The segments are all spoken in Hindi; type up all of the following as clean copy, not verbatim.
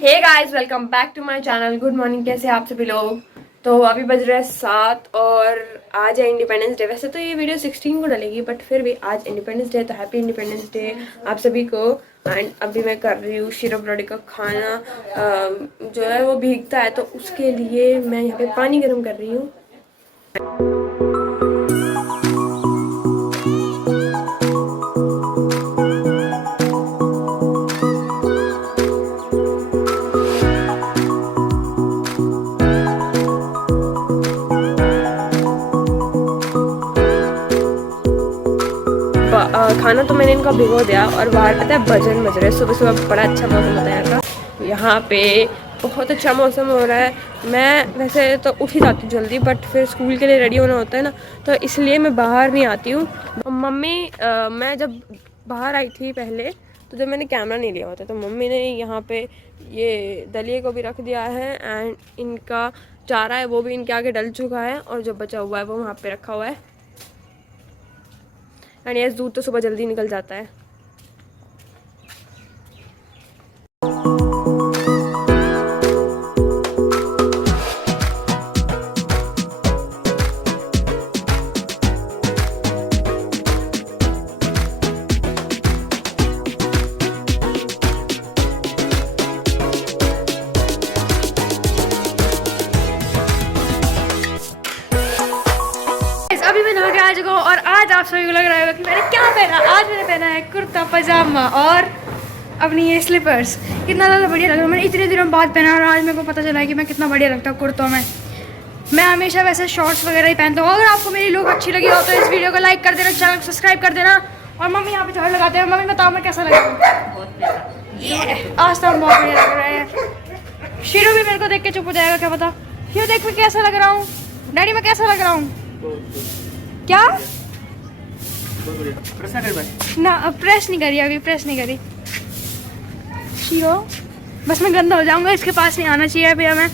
Hey guys, welcome back to my channel. Good morning, कैसे आप सभी लोग। तो अभी बज रहे हैं 7 और आज है इंडिपेंडेंस डे। वैसे तो ये वीडियो 16 को डलेगी, बट फिर भी आज इंडिपेंडेंस डे, तो हैप्पी इंडिपेंडेंस डे आप सभी को। एंड अभी मैं कर रही हूँ शीरा ब्रोडी का खाना। जो है वो भीगता है, तो उसके लिए मैं यहाँ पे पानी गर्म कर रही हूँ। खाना तो मैंने इनका भिगो दिया और बाहर पता है भजन बज रहे। सुबह सुबह बड़ा अच्छा मौसम होता है यहाँ का। यहाँ पे बहुत अच्छा मौसम हो रहा है। मैं वैसे तो उठ ही जाती हूँ जल्दी, बट फिर स्कूल के लिए रेडी होना होता है ना, तो इसलिए मैं बाहर नहीं आती हूँ। मम्मी मैं जब बाहर आई थी पहले, तो जब मैंने कैमरा नहीं लिया होता, तो मम्मी ने यहाँ पे ये दलिए को भी रख दिया है। एंड इनका चारा है वो भी इनके आगे डल चुका है, और जो बचा हुआ है वो वहाँ पे रखा हुआ है। एंड यस, दूध तो सुबह जल्दी निकल जाता है। अभी मैं नहा के आ चुका हूँ और आज आप सभी को लग रहा होगा कि मैंने क्या पहना। आज मैंने पहना है कुर्ता पजामा और अपनी ये स्लीपर्स। कितना ज़्यादा बढ़िया लग रहा है। मैंने इतने दिनों बाद पहना और आज मेरे को पता चला है कि मैं कितना बढ़िया लगता हूँ कुर्तों में। मैं हमेशा वैसे शॉर्ट्स वगैरह ही पहनता हूँ। अगर आपको मेरी लुक अच्छी लगी हो तो इस वीडियो को लाइक कर देना, चैनल को सब्सक्राइब कर देना। और मम्मी यहाँ पे झाड़ लगाते हैं। मम्मी बताओ मैं कैसा लग रहा हूँ। आज तो हम बहुत बढ़िया लग रहे हैं। शीरू भी मेरे को देख के चुप हो जाएगा, क्या पता। शीरू देख मैं कैसा लग रहा हूँ। डैडी मैं कैसा लग रहा हूँ। क्या ना, प्रेस नहीं करी, अभी प्रेस नहीं करी। शीरो बस मैं गंदा हो जाऊंगा, इसके पास नहीं आना चाहिए अभी हमें।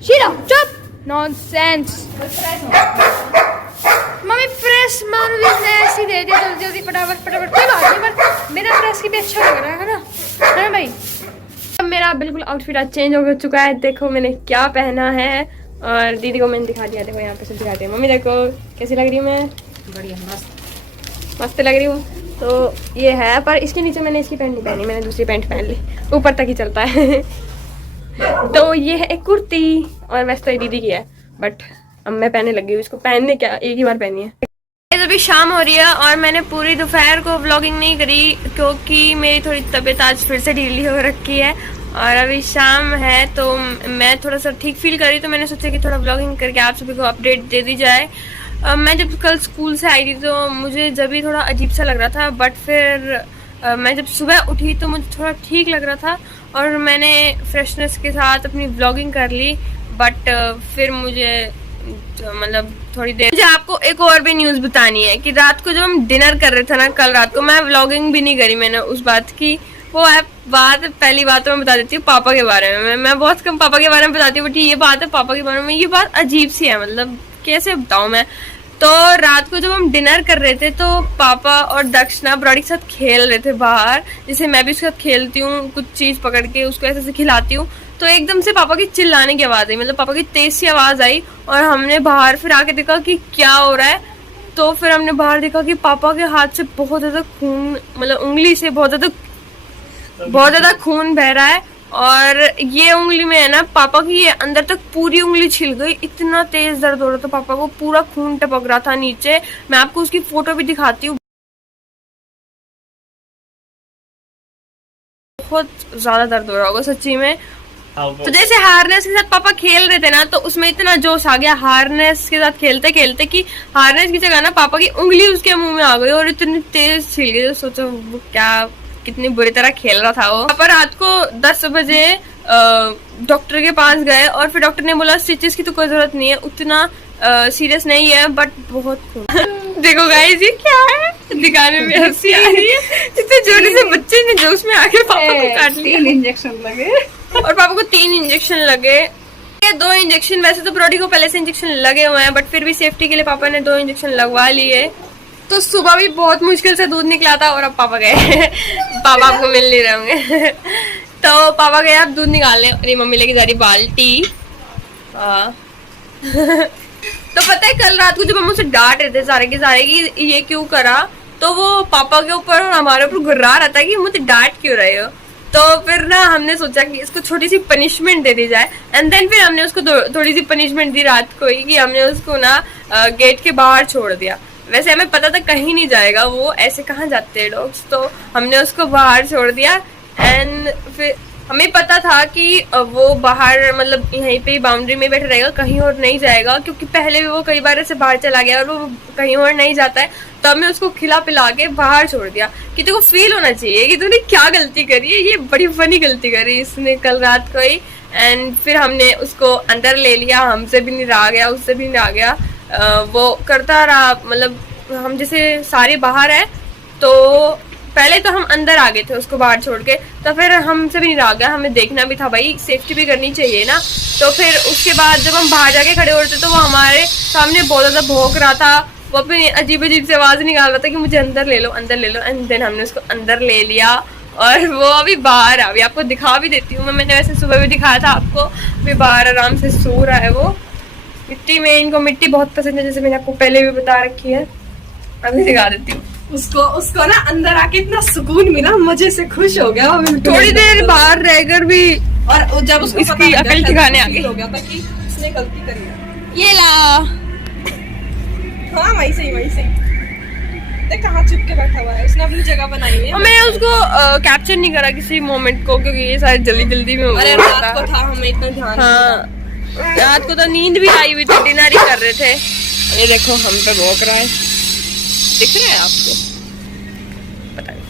शीरो चुप, नॉनसेंस। मम्मी प्रेस मानो ऐसी दे दिया जल्दी जल्दी फटाफट फटाफट। कोई बात नहीं, पर मेरा प्रेस की भी अच्छा लग रहा है ना, है ना भाई। मेरा बिल्कुल आउटफिट आज चेंज हो चुका है। देखो मैंने क्या पहना है, और दीदी को मैंने दिखा दिया। देखो यहाँ पे सब दिखाते हैं। मम्मी देखो कैसी लग रही हूँ मैं। बढ़िया मस्त मस्त लग रही हूँ। तो ये है, पर इसके नीचे मैंने इसकी पैंट नहीं पहनी, मैंने दूसरी पैंट पहन ली, ऊपर तक ही चलता है। तो ये है एक कुर्ती, और वैसे तो ये दीदी की है, बट अब मैं पहनने लगी हूँ इसको। पहनने क्या, एक ही बार पहनी है। अभी शाम हो रही है और मैंने पूरी दोपहर को व्लॉगिंग नहीं करी क्योंकि मेरी थोड़ी तबीयत आज फिर से ढीली हो रखी है। और अभी शाम है तो मैं थोड़ा सा ठीक फील कर रही, तो मैंने सोचा कि थोड़ा व्लॉगिंग करके आप सभी को अपडेट दे दी जाए। मैं जब कल स्कूल से आई थी तो मुझे जब भी थोड़ा अजीब सा लग रहा था, बट फिर मैं जब सुबह उठी तो मुझे थोड़ा ठीक लग रहा था और मैंने फ्रेशनेस के साथ अपनी व्लॉगिंग कर ली। बट फिर मुझे मतलब थोड़ी देर मुझे आपको एक और भी न्यूज़ बतानी है कि रात को जब हम डिनर कर रहे थे ना, कल रात को मैं व्लॉगिंग भी नहीं करी मैंने उस बात की। वो है बात, पहली बात तो मैं बता देती हूँ पापा के बारे में। मैं बहुत कम पापा के बारे में बताती हूँ, बट ये बात है पापा के बारे में। ये बात अजीब सी है, मतलब कैसे बताऊँ मैं। तो रात को जब हम डिनर कर रहे थे तो पापा और दक्षिणा ब्रॉडी के साथ खेल रहे थे बाहर, जैसे मैं भी उसके साथ खेलती हूँ, कुछ चीज़ पकड़ के उसको ऐसे ऐसे खिलाती हूँ। तो एकदम से पापा की चिल्लाने की आवाज़ आई, मतलब पापा की तेज सी आवाज़ आई, और हमने बाहर फिर आके देखा कि क्या हो रहा है। तो फिर हमने बाहर देखा कि पापा के हाथ से बहुत ज़्यादा खून, मतलब उंगली से बहुत ज़्यादा खून बह रहा है। और ये उंगली में है ना, पापा की ये अंदर तक पूरी उंगली छिल गई। इतना तेज दर्द हो रहा था पापा को, पूरा खून टपक रहा था नीचे। मैं आपको उसकी फोटो भी दिखाती हूँ। बहुत ज्यादा दर्द हो रहा होगा सच्ची में। तो जैसे हार्नेस के साथ पापा खेल रहे थे ना, तो उसमें इतना जोश आ गया हार्नेस के साथ खेलते खेलते कि हार्नेस की जगह ना पापा की उंगली उसके मुंह में आ गई और इतनी तेज छिल गई। तो सोचो वो क्या, कितनी बुरी तरह खेल रहा था वो। पापा रात को 10 बजे डॉक्टर के पास गए और फिर डॉक्टर ने बोला स्टिचेस की तो कोई जरूरत नहीं है, उतना सीरियस नहीं है, बट बहुत खून। देखो गाइस ये क्या है, दिखाने में हंसी आ रही है। इतने जोर से बच्चे ने जोश में आके पापा को काट लिया। 3 इंजेक्शन लगे और पापा को 3 इंजेक्शन लगे। 2 इंजेक्शन, वैसे तो ब्रॉडी को पहले से इंजेक्शन लगे हुए हैं, बट फिर भी सेफ्टी के लिए पापा ने 2 इंजेक्शन लगवा लिए। तो सुबह भी बहुत मुश्किल से दूध निकला था और अब पापा गए पापा आपको मिल नहीं रहे होंगे तो पापा गए अब दूध निकालने और ये मम्मी लेके जा रही बाल्टी। तो पता है कल रात को जब हम उसे डांट रहे थे सारे के सारे कि ये क्यों करा, तो वो पापा के ऊपर और हमारे ऊपर गुर्रा रहा था कि मुझे डांट क्यों रहे हो। तो फिर ना हमने सोचा कि इसको छोटी सी पनिशमेंट दे दी जाए एंड देन फिर हमने उसको थोड़ी सी पनिशमेंट दी रात को ही कि हमने उसको ना गेट के बाहर छोड़ दिया। वैसे हमें पता था कहीं नहीं जाएगा वो, ऐसे कहाँ जाते हैं डॉग्स, तो हमने उसको बाहर छोड़ दिया एंड फिर हमें पता था कि वो बाहर मतलब यहीं पे बाउंड्री में बैठा रहेगा, कहीं और नहीं जाएगा, क्योंकि पहले भी वो कई बार ऐसे बाहर चला गया और वो कहीं और नहीं जाता है। तो हमने उसको खिला पिला के बाहर छोड़ दिया कि तेरे को फील होना चाहिए कि तूने क्या गलती करी है, ये बड़ी फनी गलती करी इसने कल रात को ही। एंड फिर हमने उसको अंदर ले लिया, हमसे भी नहीं रहा गया, उससे भी नहीं रहा गया, वो करता रहा। मतलब हम जैसे सारे बाहर है तो पहले तो हम अंदर आ गए थे उसको बाहर छोड़ के, तो फिर हमसे भी नहीं रहा गया, हमें देखना भी था भाई, सेफ्टी भी करनी चाहिए ना। तो फिर उसके बाद जब हम बाहर जाके खड़े होते तो वो हमारे सामने बहुत ज़्यादा भौंक रहा था, वो अपनी अजीब अजीब से आवाज़ निकाल रहा था कि मुझे अंदर ले लो अंदर ले लो। एंड देन हमने उसको अंदर ले लिया और वो अभी बाहर अभी आपको दिखा भी देती हूँ मैंने वैसे सुबह भी दिखाया था आपको, अभी बाहर आराम से सो रहा है वो मिट्टी में। इनको मिट्टी बहुत पसंद है, जैसे मैंने आपको पहले भी बता रखी है, अभी दिखा देती हूँ। उसको ना अंदर आके इतना सुकून मिला, मजे से खुश हो गया थोड़ी देर बाहर रहकर भी, और जब उसको इसकी अकल ठिकाने आ गई हो गया था कि उसने गलती करी है। ये ला हाँ वही सही देख कहाँ चुप के बैठा हुआ है, उसने अपनी जगह बनाई है। मैं उसको कैप्चर नहीं करा किसी मोमेंट को, क्योंकि ये सारे जल्दी जल्दी में हो अरे रहा रात को था हमें इतना ध्यान। हाँ रात को तो नींद भी आई हुई थी, डिनर ही कर रहे थे। ये देखो हम पे भौंक रहा है, दिख रहा है आपको? पता नहीं।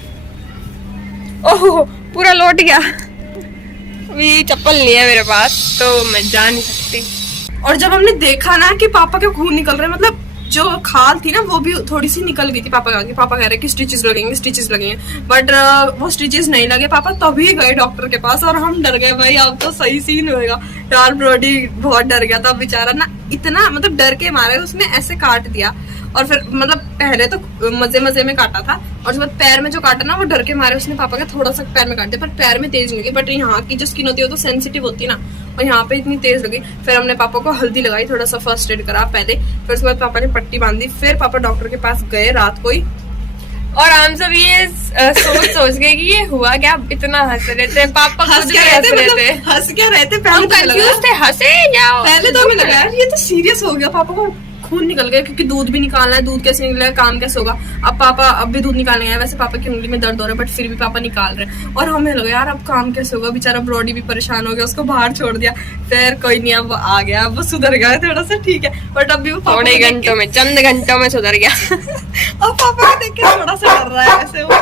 ओह पूरा लौट गया, अभी चप्पल नहीं है मेरे पास तो मैं जा नहीं सकती। और जब हमने देखा ना कि पापा के खून निकल रहे, मतलब जो खाल थी ना वो भी थोड़ी सी निकल गई थी, पापा कह रहे कि स्टिचेस लगेंगे, बट वो स्टिचेस नहीं लगे। पापा तभी गए डॉक्टर के पास और हम डर गए भाई अब तो सही सीन होएगा यार। ब्रॉडी बहुत डर गया था बेचारा ना, इतना मतलब डर के मारे उसने ऐसे काट दिया। और फिर मतलब पहले तो मजे में काटा था और जब पैर में जो काटा ना वो डर के मारे उसने पापा का थोड़ा सा पैर में काट दिया, पर पैर में तेज नहीं लगी। बट यहाँ की जो स्किन होती है वो तो सेंसिटिव होती है ना, और यहाँ पे इतनी तेज लगी। फिर हमने पापा को हल्दी लगाई, थोड़ा सा फर्स्ट एड करा पहले, फिर उसके बाद पापा ने पट्टी बांधी, फिर पापा डॉक्टर के पास गए रात को ही। और हम सब ये सोच गए कि ये हुआ क्या, इतना हंस रहे थे, पापा हंस क्या रहे थे हम कंफ्यूज थे, हंसे या पहले तो हमें लगा यार ये तो सीरियस हो गया, पापा को खून निकल गया, क्योंकि दूध भी निकालना है, दूध कैसे निकलेगा, काम कैसे होगा। अब पापा अब भी दूध निकालने गए, वैसे पापा की उंगली में दर्द हो रहा है बट फिर भी पापा निकाल रहे हैं। और हमें लगा यार अब काम कैसे होगा, बेचारा ब्रॉडी भी परेशान हो गया, उसको बाहर छोड़ दिया। फिर कोई नहीं, अब वो आ गया, अब वो सुधर गया थोड़ा सा, ठीक है। बट अभी वो थोड़े घंटों में, चंद घंटों में सुधर गया। अब पापा को देख के थोड़ा सा डर रहा है वैसे वो।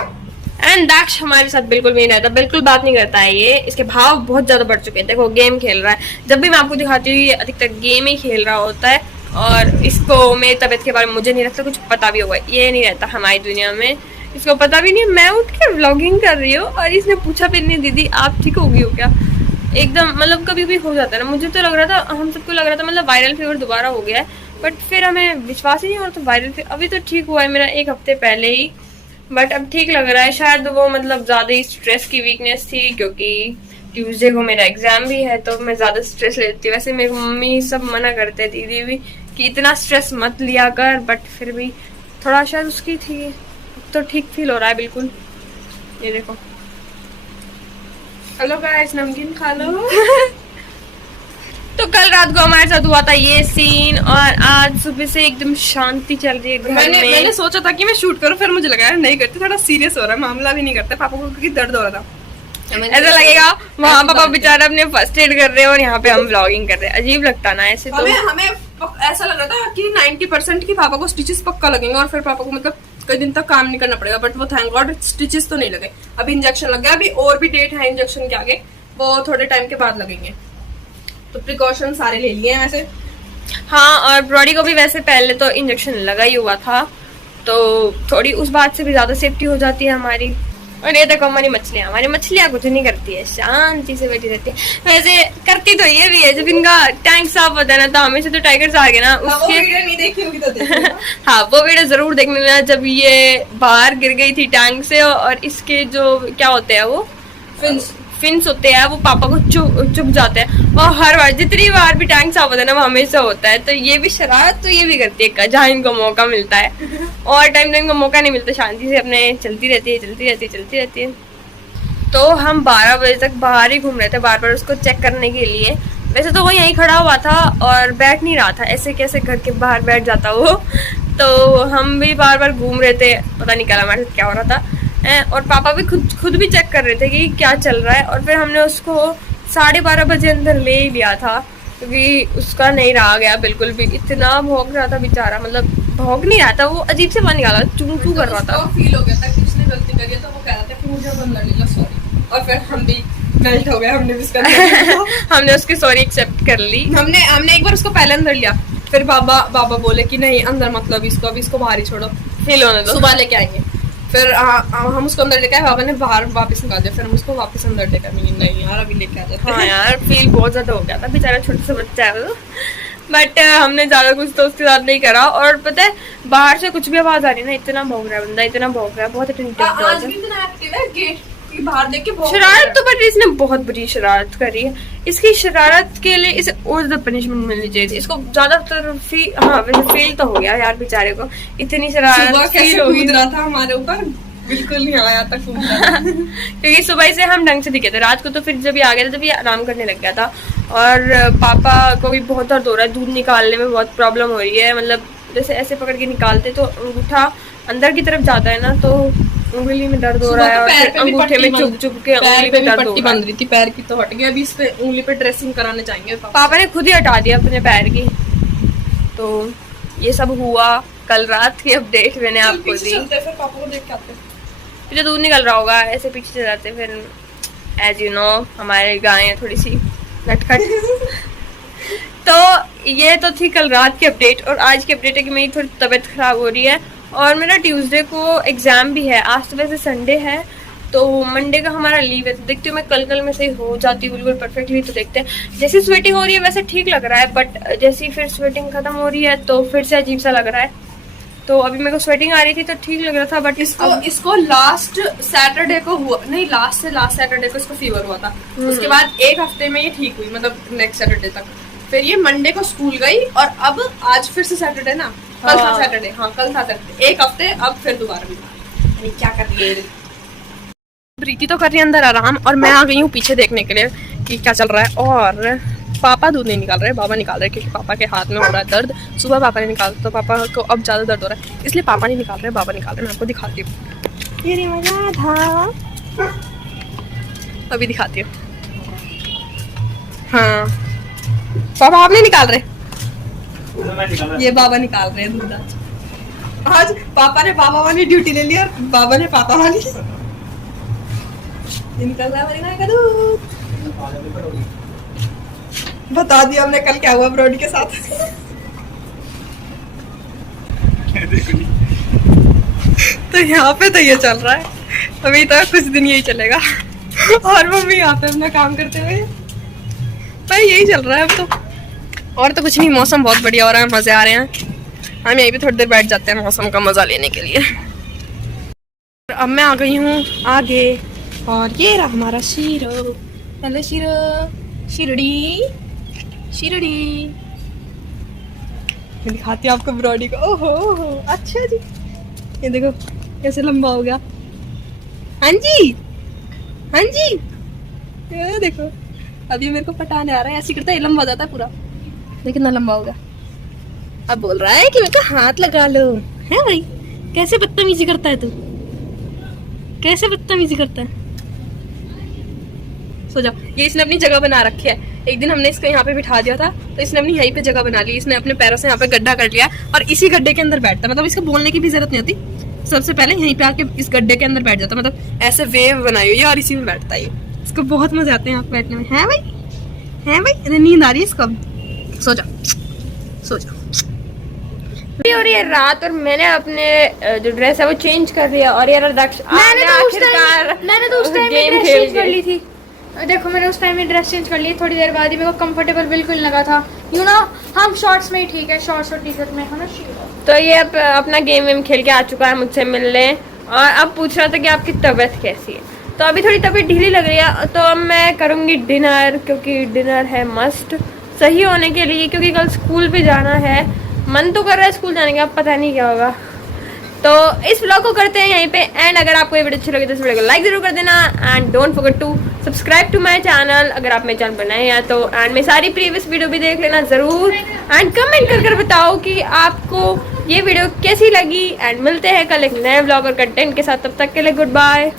एंड दाक्ष हमारे साथ बिल्कुल भी नहीं रहता, बिल्कुल बात नहीं करता है ये, इसके भाव बहुत ज्यादा बढ़ चुके हैं। देखो गेम खेल रहा है, जब भी मैं आपको दिखाती हूँ ये अधिकतर गेम ही खेल रहा होता है। और इसको मेरी तबीयत के बारे में मुझे नहीं लगता कुछ पता भी होगा, ये नहीं रहता हमारी दुनिया में, इसको पता भी नहीं। मैं उठ के व्लॉगिंग कर रही हूँ और इसने पूछा भी नहीं दीदी आप ठीक होगी हो क्या, एकदम मतलब कभी भी हो जाता है ना। मुझे तो लग रहा था, हम सबको लग रहा था मतलब वायरल फीवर दोबारा हो गया है, बट फिर हमें विश्वास ही नहीं हो रहा था वायरल फीवर। अभी तो ठीक हुआ है मेरा 1 हफ्ते पहले ही, बट अब ठीक लग रहा है। शायद वो मतलब ज़्यादा ही स्ट्रेस की वीकनेस थी, क्योंकि ट्यूसडे को मेरा एग्जाम भी है तो मैं ज़्यादा स्ट्रेस लेती हूँ। वैसे मेरी मम्मी सब मना करते हैं, दीदी भी, कि इतना स्ट्रेस मत लिया कर, बट फिर भी थोड़ा शायद उसकी थी। तो ठीक फील हो रहा है बिल्कुल। ये देखो, हेलो गाइस, नमकीन खा लो। तो कल रात को हमारे साथ हुआ था ये सीन और आज सुबह से एकदम शांति चल रही है घर में। मैंने सोचा था कि मैं शूट करूं, फिर मुझे लगा यार नहीं करती, थोड़ा सीरियस हो रहा है मामला, भी नहीं करते पापा को क्योंकि दर्द हो रहा था। ऐसा लगेगा वहाँ पापा बेचारा अपने फर्स्ट एड कर रहे हैं और यहाँ पे हम व्लॉगिंग कर रहे हैं, अजीब लगता ना ऐसे। तो हमें ऐसा लग रहा था कि 90% की पापा को स्टिचेस पक्का लगेंगे और फिर पापा को मतलब कई दिन तक काम नहीं करना पड़ेगा, बट वो थैंक गॉड स्टिचेस तो नहीं लगे। अभी इंजेक्शन लग गया, अभी और भी डेट है इंजेक्शन के आगे, वो थोड़े टाइम के बाद लगेंगे, तो प्रिकॉशन सारे ले लिए हैं वैसे। हाँ, और ब्रॉडी को भी वैसे पहले तो इंजेक्शन लगा ही हुआ था, तो थोड़ी उस बात से भी ज्यादा सेफ्टी हो जाती है हमारी। और ये देखो हमारी मछलियाँ कुछ नहीं करती है, शांति से बैठी रहती है। वैसे करती तो ये भी है, जब इनका टैंक साफ होता है ना तो हमेशा तो टाइगर्स आ गए ना उसके। वो वीडियो नहीं देखी होगी तो देखना। हाँ वो वीडियो जरूर देखने लेना, जब ये बाहर गिर गई थी टैंक से और इसके जो क्या होते हैं वो फिन्स होते हैं वो पापा को चुभ जाते हैं, और हर बार जितनी बार भी टैंक साफ होता है ना वो हमेशा होता है। तो ये भी शरारत तो ये भी करती है जहाँ इनको मौका मिलता है, और टाइम तो इनको मौका नहीं मिलता, शांति से अपने चलती रहती है। तो हम 12 बजे तक बाहर ही घूम रहे थे बार बार उसको चेक करने के लिए। वैसे तो वो यहीं खड़ा हुआ था और बैठ नहीं रहा था, ऐसे कैसे घर के बाहर बैठ जाता वो। तो हम भी बार बार घूम रहे थे, पता नहीं क्या हमारे साथ क्या हो रहा था। और पापा भी खुद भी चेक कर रहे थे कि क्या चल रहा है। और फिर हमने उसको 12:30 बजे अंदर ले ही लिया था, क्योंकि उसका नहीं रहा गया बिल्कुल भी, इतना भौंक रहा था बेचारा, मतलब भौंक नहीं रहा था वो, अजीब से पानी निकाला, चू कर रहा था। फील हो गया था कि उसने गलती करी है, तो वो कह रहा था कि मुझे बंद कर सॉरी। और फिर हम भी मेल्ट हो गए, हमने भी उसका हमने उसकी सॉरी एक्सेप्ट कर ली। हमने एक बार उसको पहले अंदर लिया, फिर बाबा बोले कि नहीं अंदर मतलब इसको बाहर ही छोड़ो, फील होने दो, सुबह लेके आएंगे। फिर हम उसको अंदर लेके आए, बाबा ने बाहर वापस निकाल दिया, फिर हम उसको वापस अंदर लेकर नहीं यार अभी लेके आ जाते। हाँ यार फील बहुत ज्यादा हो गया था, बेचारा छोटा सा बच्चा है वो। बट हमने ज्यादा कुछ तो उसके साथ नहीं करा। और पता है बाहर से कुछ भी आवाज आ रही है ना, इतना भौंक रहा है बंदा, इतना भौंक रहा है, बहुत आज भी इतना एक्टिव है, गेट के बाहर देख के शरारत तो, बट इसने बहुत बुरी शरारत करी है। इसकी शरारत के लिए इसे और ज्यादा पनिशमेंट मिलनी चाहिए थी इसको, ज्यादातर वैसे फील तो हो गया यार बेचारे को, इतनी शरारत फील हो गई रहा था हमारे ऊपर, बिल्कुल नहीं आया तक क्योंकि सुबह से हम ढंग से दिखे थे, रात को तो फिर जब ये आ गया था जब ये आराम करने लग गया था। और पापा को भी बहुत दर्द हो रहा है, दूध निकालने में बहुत प्रॉब्लम हो रही है, मतलब जैसे ऐसे पकड़ के निकालते तो अंगूठा अंदर की तरफ जाता है ना, तो उंगली में दर्द हो रहा है, और फिर अंगूठे में चुभ के उंगली पे दर्द हो रहा है। थी पैर की, तो हट गया, अभी इस पे उंगली पे ड्रेसिंग कराने जाएंगे। पापा ने खुद ही हटा दिया अपने पैर की। तो ये सब हुआ कल रात की अपडेट मैंने आपको दी। फिर पापा को देख के आते, फिर दूध निकल रहा होगा, ऐसे पीछे चले जाते। फिर एज यू नो हमारे गाय थोड़ी सी नटखट। तो ये तो थी कल रात की अपडेट। और आज की अपडेट है कि मेरी थोड़ी तबीयत खराब हो रही है, और मेरा ट्यूसडे को एग्जाम भी है। आज तो वैसे संडे है, तो मंडे का हमारा लीव है। तो देखती हूँ मैं कल में से हो जाती हूँ बिल्कुल परफेक्टली। तो देखते हैं, जैसी स्वेटिंग हो रही है वैसे ठीक लग रहा है, बट जैसी फिर स्वेटिंग खत्म हो रही है तो फिर से अजीब सा लग रहा है। तो अभी मेरे को स्वेटिंग आ रही थी तो ठीक लग रहा था, बट इसको लास्ट सैटरडे को हुआ, नहीं लास्ट सैटरडे को इसको फीवर हुआ था। उसके बाद एक हफ्ते में ये ठीक हुई, मतलब नेक्स्ट सैटरडे तक। फिर ये मंडे को स्कूल गई, और अब आज फिर से सैटरडे ना, कल था सैटरडे, हाँ कल था सैटरडे, एक हफ्ते अब फिर दोबारा बीमार। क्या कर रही है प्रीति, तो कर रही है अंदर आराम, और मैं आ गई हूँ पीछे देखने के लिए कि क्या चल रहा है। और पापा दूध नहीं निकाल रहे, बाबा निकाल रहे, क्योंकि पापा के हाथ में हो रहा है दर्द। सुबह पापा ने निकाला तो पापा को अब ज्यादा दर्द हो रहा है, इसलिए पापा नहीं निकाल रहे, बाबा निकाल रहे। मैं आपको दिखाती हूँ, ये मजा था, अभी दिखाती हूँ। हाँ पापा आप नहीं निकाल रहे, ये बाबा निकाल रहे हैं दूध। आज पापा ने बाबा वाली ड्यूटी ले ली और बाबा ने पापा वाली। निकल रहा है दूध। बता दिया हमने कल क्या हुआ ब्रोडी के साथ। तो यहाँ पे तो ये चल रहा है, अभी तो कुछ दिन यही चलेगा। और मम्मी यहाँ पे अपना काम करते हुए, भाई यही चल रहा है अब तो, और तो कुछ नहीं। मौसम बहुत बढ़िया हो रहा है, मजे आ रहे हैं। हम यहीं पे थोड़ी देर बैठ जाते हैं मौसम का मजा लेने के लिए। अब मैं आ गई हूँ आगे, और ये रहा हमारा shero. Hello shero, Shirdi Shirdi. मैं दिखाती हूँ आपको ब्रोडी को। ओहो अच्छा जी, ये देखो कैसे लंबा हो गया। हाँ जी हाँ जी, ये देखो अभी मेरे को पटाने आ रहा है, ऐसे करता है लंबा हो जाता है पूरा। देखिए कितना लंबा हो गया। अब बोल रहा है कि मेरे को हाथ लगा लो। है भाई, कैसे बदतमीजी करता है तू, कैसे बदतमीजी करता है। सो जाओ। ये इसने अपनी जगह बना रखी है। एक दिन हमने इसको यहाँ पे बिठा दिया था, तो इसने अपनी यहीं पे जगह बना ली। इसने अपने पैरों से यहाँ पे गड्ढा कर लिया, और इसी गड्ढे के अंदर बैठता, मतलब इसको बोलने की भी जरूरत नहीं होती। सबसे पहले यहीं पे आके इस गड्ढे के अंदर बैठ जाता, मतलब ऐसे वेव बनाई हुई है, और इसी में बैठता है। इसको बहुत मजे आते हैं यहाँ पे बैठने में। है भाई, है भाई, नींद आ रही है इसको। सो जाओ सो जाओ। और ये रात और मैंने अपने जो ड्रेस है वो चेंज कर लिया और ये मैंने तो उस टाइम गेम ड्रेस खेल चेंज कर ली थी। देखो मैंने उस टाइम में ड्रेस चेंज कर ली, थोड़ी देर बाद ही मेरे को कंफर्टेबल बिल्कुल लगा था। यू नो हम शॉर्ट्स में ही ठीक है, शॉर्ट्स और टी शर्ट में है ना। तो ये अपना गेम वेम खेल के आ चुका है मुझसे मिलने और अब पूछ रहा था कि आपकी तबीयत कैसी है। तो अभी थोड़ी तबीयत ढीली लग रही है, तो अब मैं करूँगी डिनर, क्योंकि डिनर है मस्ट सही होने के लिए, क्योंकि कल स्कूल पे जाना है। मन तो कर रहा है स्कूल जाने का, अब पता नहीं क्या होगा। तो इस व्लॉग को करते हैं यहीं पे एंड। अगर आपको ये वीडियो अच्छी लगे तो इस वीडियो को लाइक जरूर कर देना and don't forget to subscribe to my channel अगर आप मेरे चैनल पर नए हैं तो। एंड मेरी सारी प्रीवियस वीडियो भी देख लेना ज़रूर एंड कमेंट कर बताओ कि आपको ये वीडियो कैसी लगी। एंड मिलते हैं कल एक नए व्लॉग और कंटेंट के साथ, तब तक के लिए गुड बाय।